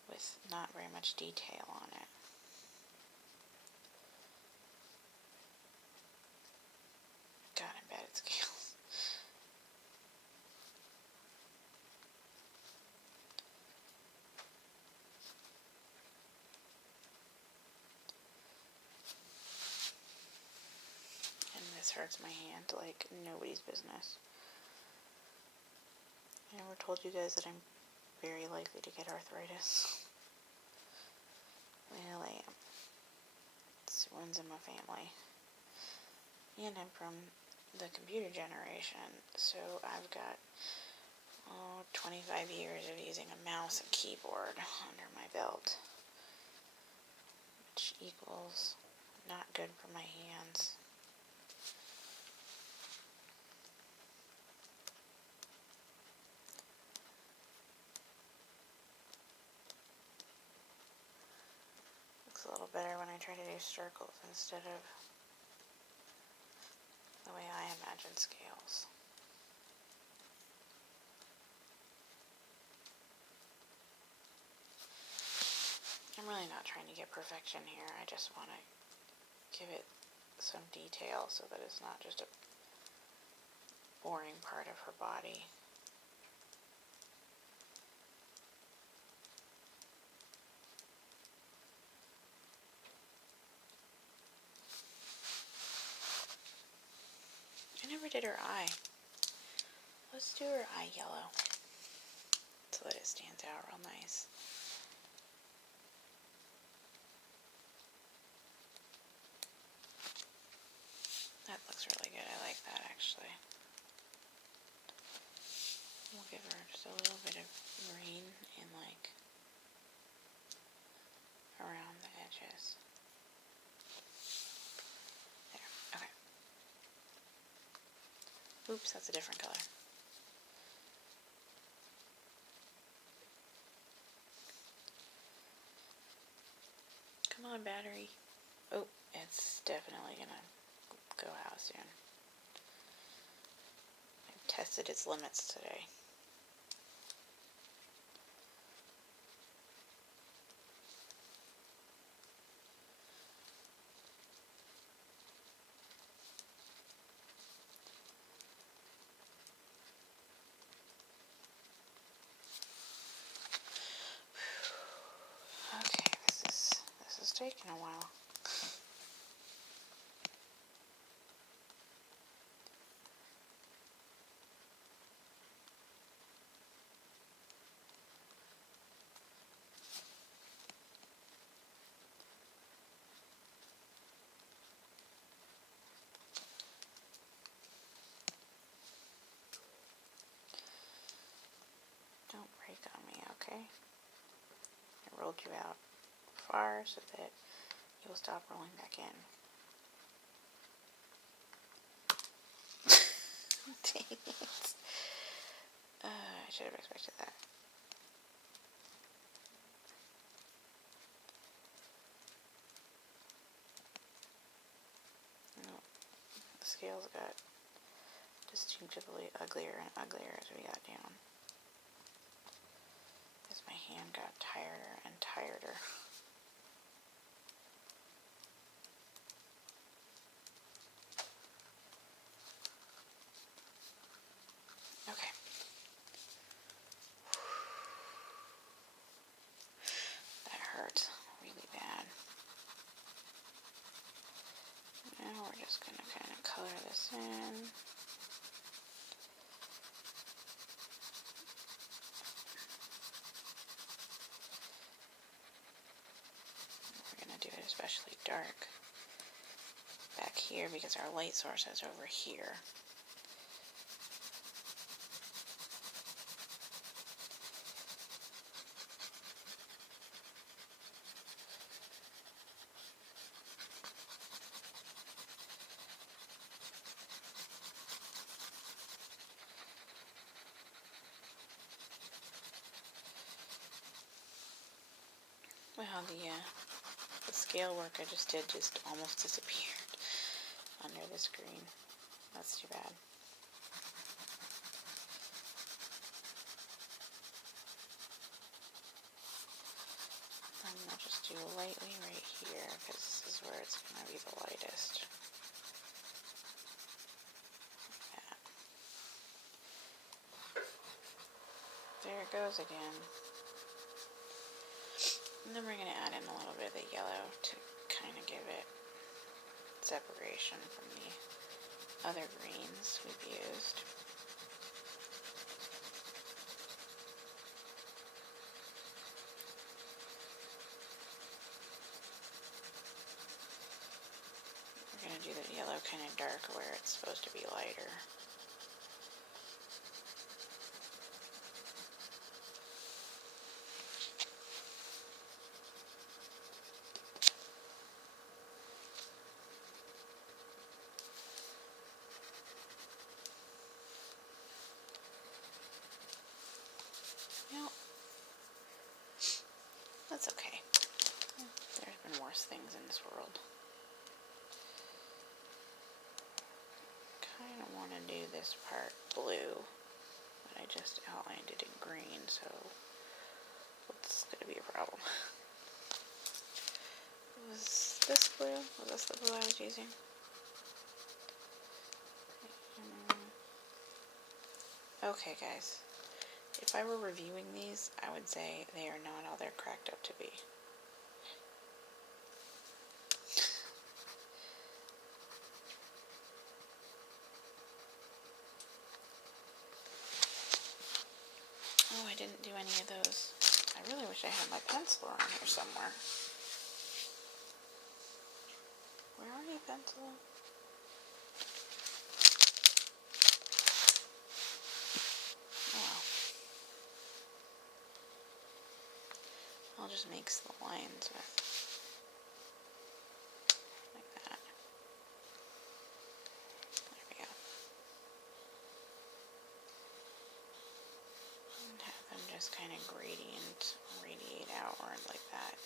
with not very much detail on it. God, I'm bad at scales. And this hurts my hand like nobody's business. I never told you guys that I'm very likely to get arthritis. Well, I am. It runs in my family. And I'm from the computer generation, so I've got 25 years of using a mouse and keyboard under my belt, which equals not good for my hands. Looks a little better when I try to do circles instead of the way I imagine scales. I'm really not trying to get perfection here. I just want to give it some detail so that it's not just a boring part of her body. I never did her eye. Let's do her eye yellow so that it stands out real nice. That looks really good. I like that, actually. We'll give her just a little bit of green in, like, around the edges. There. Okay. Oops, that's a different color. Come on, battery. Oh, it's definitely gonna go out soon. I've tested its limits today. Okay, this is taking a while. Don't break on me, okay? I rolled you out far so that you'll stop rolling back in. Dang it. I should have expected that. No, the scales got distinctively uglier and uglier as we got down. As my hand got tireder and tireder. Okay. That hurt really bad. Now we're just going to kind of color this in. We're going to do it especially dark back here because our light source is over here. Well, the scale work I just did just almost disappeared under the screen. That's too bad. I'm going to just do lightly right here because this is where it's going to be the lightest. There it goes again. And then we're going to add in a little bit of the yellow to kind of give it separation from the other greens we've used. We're going to do the yellow kind of dark where it's supposed to be lighter. That's okay. There's been worse things in this world. Kind of want to do this part blue, but I just outlined it in green, so what's going to be a problem? Was this blue? Was this the blue I was using? Okay, guys. If I were reviewing these, I would say they are not all they're cracked up to be. Oh, I didn't do any of those. I really wish I had my pencil around here somewhere. Where are you, pencil? I'll just mix the lines with, like that. There we go. And have them just kind of radiate outward like that.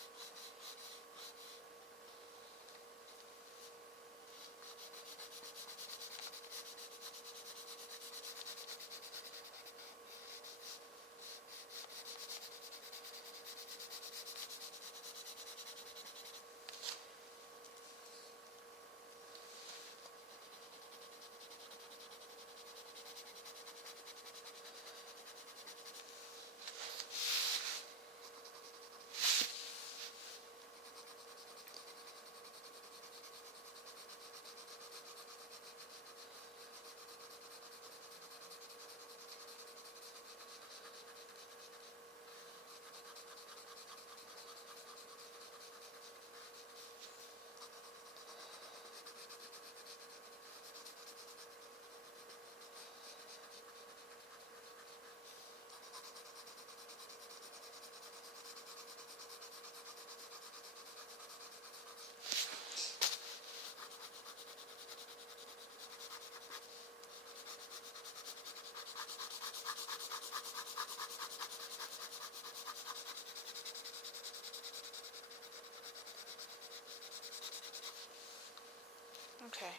Okay.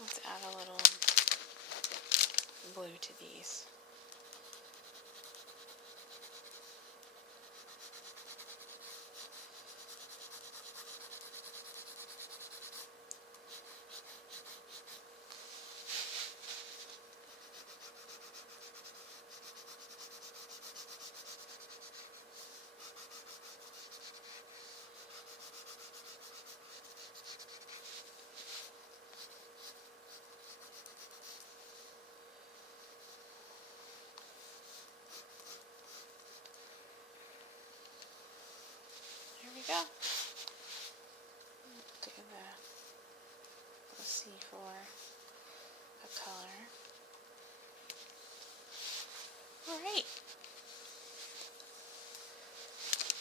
Let's add a little blue to these. Here we go. Do the C for a color. Alright.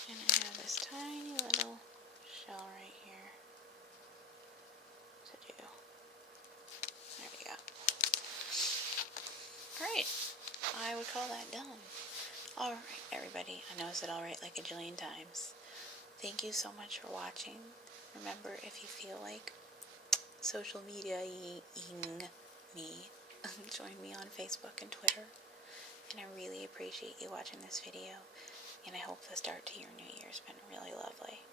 And I have this tiny little shell right here to do. There we go. Alright. I would call that done. Alright, everybody. I know I said alright like a jillion times. thank you so much for watching. Remember, if you feel like social media-ing me, join me on Facebook and Twitter. And I really appreciate you watching this video. And I hope the start to your new year's been really lovely.